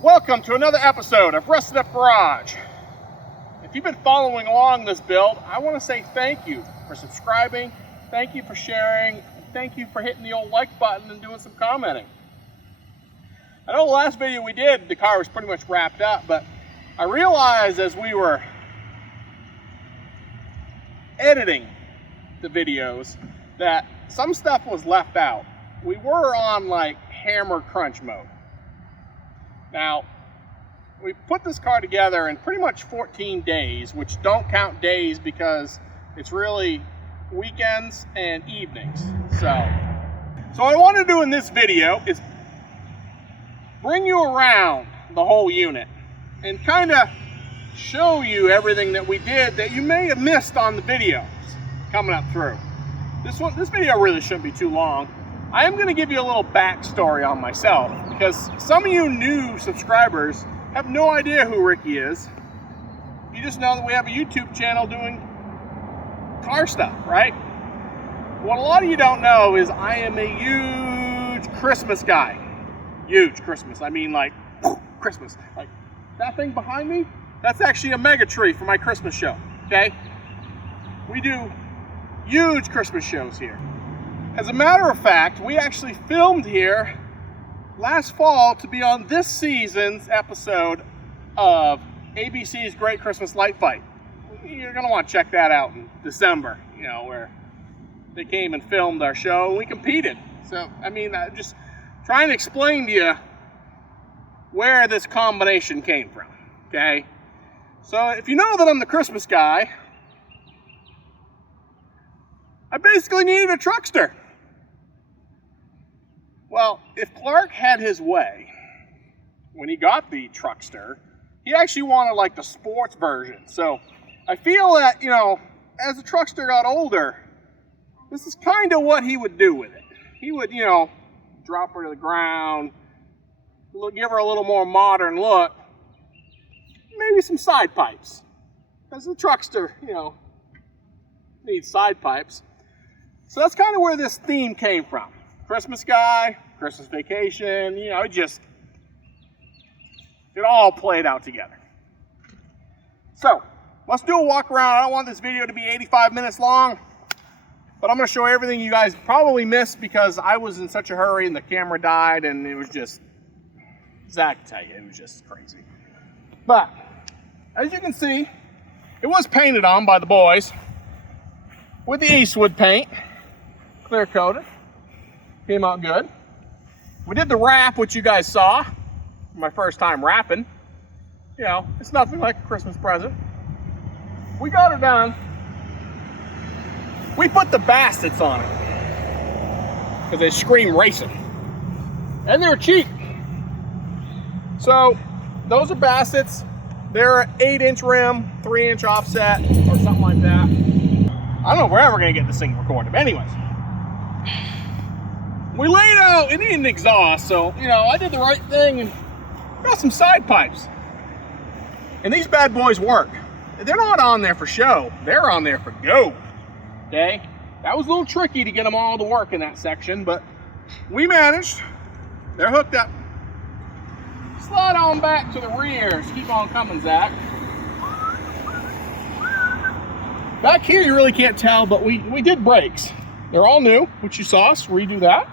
Welcome to another episode of Rusted Up Garage. If you've been following along this build, I want to say thank you for subscribing, thank you for sharing, and thank you for hitting the old like button and doing some commenting. I know the last video we did, the car was pretty much wrapped up, but I realized as we were editing the videos that some stuff was left out. We were on like hammer crunch mode. Now, we put this car together in pretty much 14 days, which don't count days because it's really weekends and evenings. So what I want to do in this video is bring you around the whole unit and kind of show you everything that we did that you may have missed on the videos coming up through. This video really shouldn't be too long. I am going to give you a little backstory on myself because some of you new subscribers have no idea who Ricky is. You just know that we have a YouTube channel doing car stuff, right? What a lot of you don't know is I am a huge Christmas guy. Huge Christmas. I mean like Christmas. Like that thing behind me, that's actually a mega tree for my Christmas show, okay? We do huge Christmas shows here. As a matter of fact, we actually filmed here last fall to be on this season's episode of ABC's Great Christmas Light Fight. You're gonna want to check that out in December, you know, where they came and filmed our show and we competed. So, I mean, just trying to explain to you where this combination came from, okay? So, if you know that I'm the Christmas guy, I basically needed a truckster. Well, if Clark had his way, when he got the truckster, he actually wanted like the sports version. So I feel that, you know, as the truckster got older, this is kind of what he would do with it. He would, you know, drop her to the ground, give her a little more modern look, maybe some side pipes. Because the truckster, you know, needs side pipes. So that's kind of where this theme came from. Christmas guy, Christmas vacation, you know, it all played out together. So, let's do a walk around. I don't want this video to be 85 minutes long, but I'm going to show everything you guys probably missed because I was in such a hurry and the camera died and it was just, Zach can tell you, it was just crazy. But, as you can see, it was painted on by the boys with the Eastwood paint, clear coated. Came out good. We did the wrap, which you guys saw. My first time wrapping. You know, it's nothing like a Christmas present. We got it done. We put the Bassets on it because they scream racing. And they're cheap. So, those are Bassets. They're an 8-inch rim, 3-inch offset, or something like that. I don't know if we're ever going to get this thing recorded. But anyways. We laid out, it needed an exhaust, so, you know, I did the right thing and got some side pipes. And these bad boys work. They're not on there for show, they're on there for go, okay? That was a little tricky to get them all to work in that section, but we managed. They're hooked up. Slide on back to the rears. Keep on coming, Zach. Back here, you really can't tell, but we did brakes. They're all new, which you saw us redo that.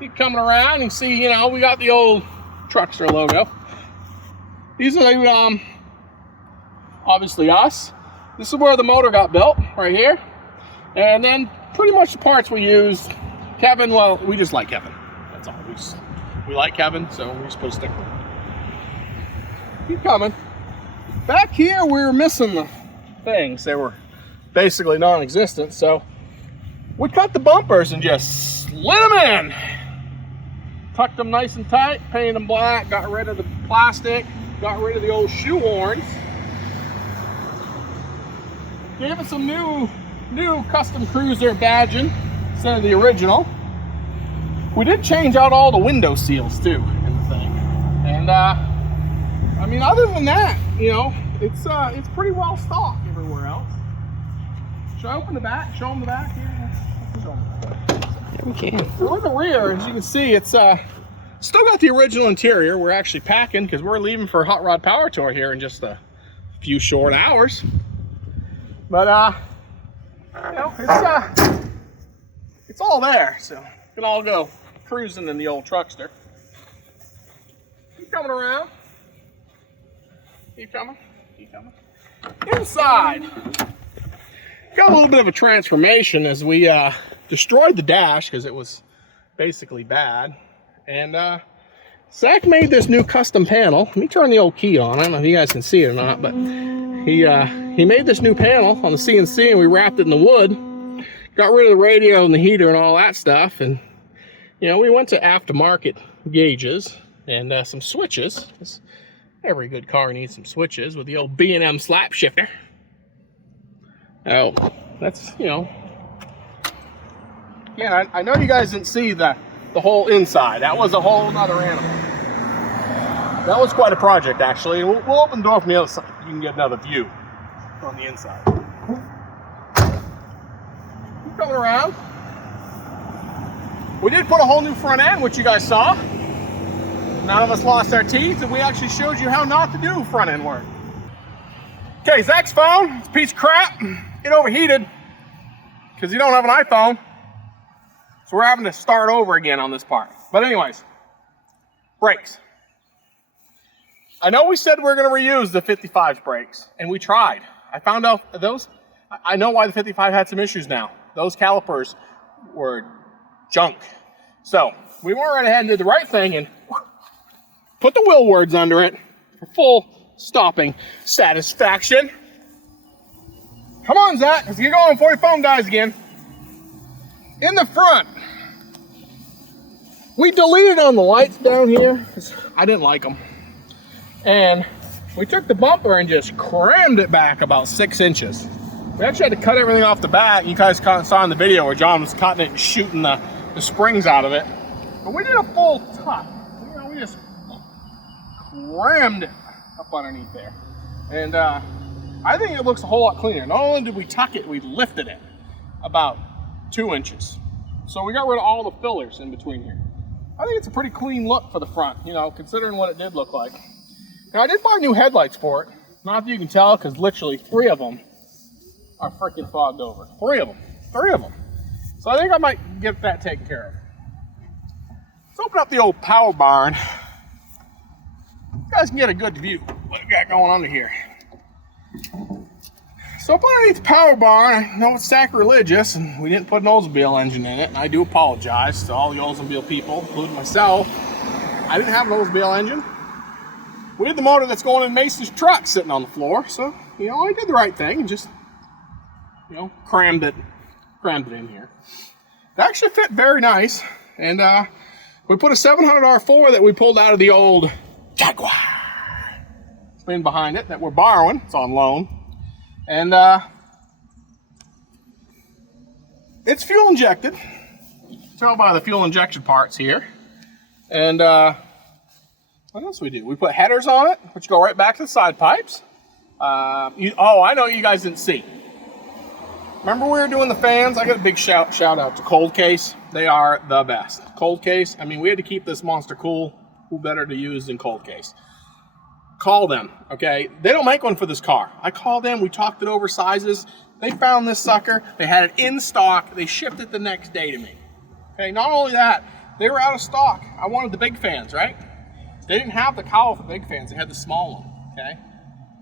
Keep coming around and see, you know, we got the old truckster logo. These are obviously us. This is where the motor got built, right here. And then pretty much the parts we used, Kevin, well, we just like Kevin. That's all. We like Kevin, so we just put a sticker. Keep coming. Back here, we were missing the things. They were basically non-existent, so we cut the bumpers and just slid them in. Tucked them nice and tight, painted them black, got rid of the plastic, got rid of the old shoe horns. Gave it some new custom cruiser badging instead of the original. We did change out all the window seals too in the thing. And I mean, other than that, you know, it's pretty well stocked everywhere else. Should I open the back? Show them the back here? Show them. Okay. So in the rear, as you can see, it's Still got the original interior. We're actually packing because we're leaving for a hot rod power tour here in just a few short hours. But you know, it's all there, so we can all go cruising in the old truckster. Keep coming around. Keep coming. Keep coming. Inside. Got a little bit of a transformation as we destroyed the dash because it was basically bad. And Zach made this new custom panel. Let me turn the old key on. I don't know if you guys can see it or not, but he made this new panel on the CNC and we wrapped it in the wood. Got rid of the radio and the heater and all that stuff. And, you know, we went to aftermarket gauges and some switches. Every good car needs some switches with the old B&M slap shifter. Oh, that's, you know. Yeah, I know you guys didn't see the whole inside. That was a whole nother animal. That was quite a project, actually. We'll open the door from the other side. You can get another view on the inside. Keep coming around. We did put a whole new front end, which you guys saw. None of us lost our teeth, and we actually showed you how not to do front end work. Okay, Zach's phone, it's a piece of crap. It overheated because you don't have an iPhone. So we're having to start over again on this part. But anyways, brakes. I know we said we were going to reuse the 55's brakes, and we tried. I found out those, I know why the 55 had some issues now. Those calipers were junk. So we went right ahead and did the right thing and put the wheel words under it for full stopping satisfaction. Come on, Zach, let's get going before your phone dies again. In the front, we deleted on the lights down here because I didn't like them. And we took the bumper and just crammed it back about 6 inches. We actually had to cut everything off the back. You guys saw in the video where John was cutting it and shooting the springs out of it. But we did a full tuck. You know, we just crammed it up underneath there. And I think it looks a whole lot cleaner. Not only did we tuck it, we lifted it about 2 inches. So we got rid of all the fillers in between here. I think it's a pretty clean look for the front, you know, considering what it did look like. Now I did buy new headlights for it. Not that you can tell, because literally 3 of them are freaking fogged over. 3 of them. 3 of them. So I think I might get that taken care of. Let's open up the old power barn. You guys can get a good view of what we got going on here. So up underneath the power barn, I know it's sacrilegious, and we didn't put an Oldsmobile engine in it, and I do apologize to all the Oldsmobile people, including myself. I didn't have an Oldsmobile engine. We had the motor that's going in Mason's truck sitting on the floor, so, you know, I did the right thing and just, you know, crammed it in here. It actually fit very nice, and we put a 700 R4 that we pulled out of the old Jaguar spin behind it that we're borrowing. It's on loan. And it's fuel injected. Tell by the fuel injection parts here. And what else we do? We put headers on it, which go right back to the side pipes. I know you guys didn't see. Remember we were doing the fans? I got a big shout out to Cold Case. They are the best. Cold Case, I mean, we had to keep this monster cool. Who better to use than Cold Case? Call them, okay? They don't make one for this car. I called them, we talked it over sizes. They found this sucker, they had it in stock, they shipped it the next day to me. Okay, not only that, they were out of stock. I wanted the big fans, right? They didn't have the cowl for big fans, they had the small one, okay?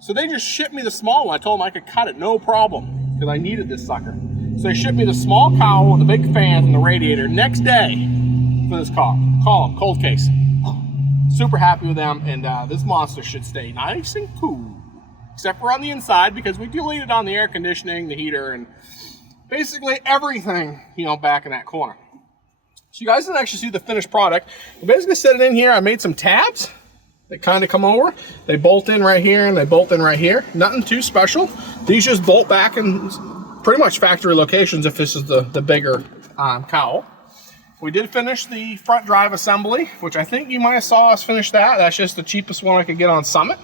So they just shipped me the small one. I told them I could cut it, no problem, because I needed this sucker. So they shipped me the small cowl with the big fans and the radiator next day for this car. Call them, Cold Case. Super happy with them, and this monster should stay nice and cool. Except for on the inside, because we deleted on the air conditioning, the heater, and basically everything, you know, back in that corner. So you guys didn't actually see the finished product. I basically set it in here. I made some tabs that kind of come over. They bolt in right here, and they bolt in right here. Nothing too special. These just bolt back in pretty much factory locations if this is the bigger cowl. We did finish the front drive assembly, which I think you might have saw us finish that. That's just the cheapest one I could get on Summit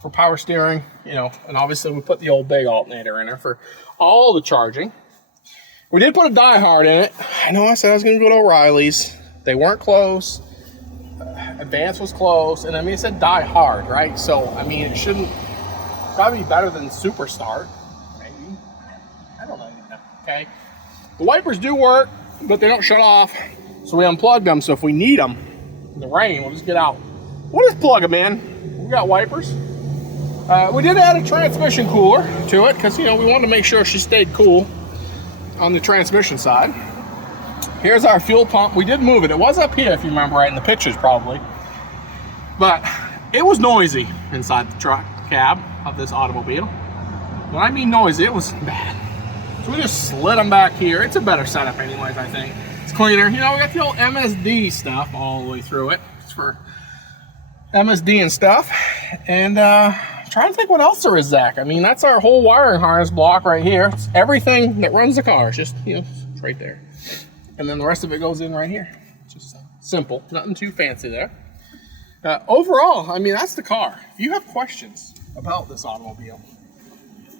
for power steering, you know, and obviously we put the old big alternator in there for all the charging. We did put a die hard in it. I know I said I was going to go to O'Reilly's. They weren't close. Advance was close, and I mean, it said die hard, right? So, I mean, it shouldn't, probably be better than super start, maybe. I don't know. Okay. The wipers do work, but they don't shut off. So we unplugged them, so if we need them in the rain, we'll just get out. We'll just plug them in. We got wipers. We did add a transmission cooler to it, because, you know, we wanted to make sure she stayed cool on the transmission side. Here's our fuel pump. We did move it. It was up here, if you remember right, in the pictures probably. But it was noisy inside the truck cab of this automobile. When I mean noisy, it was bad. So we just slid them back here. It's a better setup anyways, I think. It's cleaner. You know, we got the old MSD stuff all the way through it. It's for MSD and stuff. And trying to think what else there is, Zach. I mean, that's our whole wiring harness block right here. It's everything that runs the car. It's just, you know, it's right there. And then the rest of it goes in right here. Just simple, nothing too fancy there. Overall, I mean, that's the car. If you have questions about this automobile,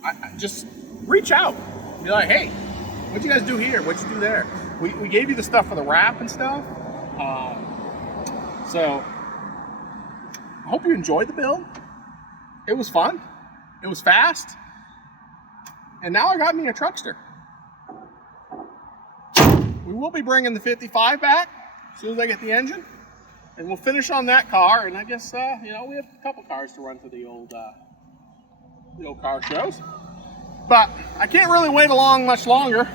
I just reach out. Be like, hey, what'd you guys do here? What'd you do there? We gave you the stuff for the wrap and stuff. So I hope you enjoyed the build. It was fun. It was fast. And now I got me a truckster. We will be bringing the 55 back as soon as I get the engine, and we'll finish on that car. And I guess you know, we have a couple cars to run to the old car shows, but I can't really wait along much longer.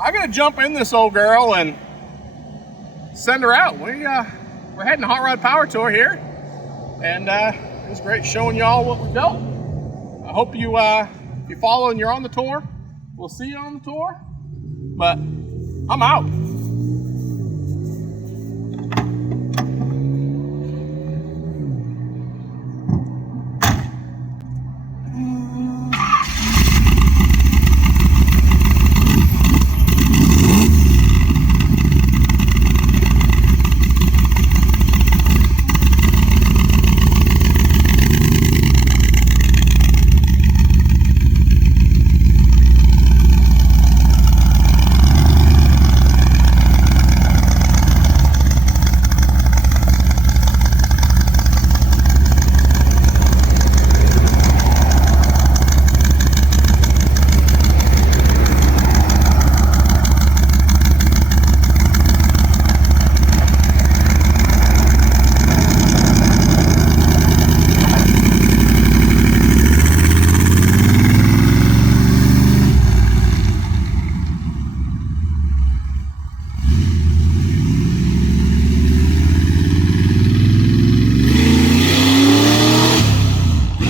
I'm gonna jump in this old girl and send her out. We're heading Hot Rod Power Tour here, and it was great showing y'all what we built. I hope you if you follow and you're on the tour, we'll see you on the tour. But I'm out.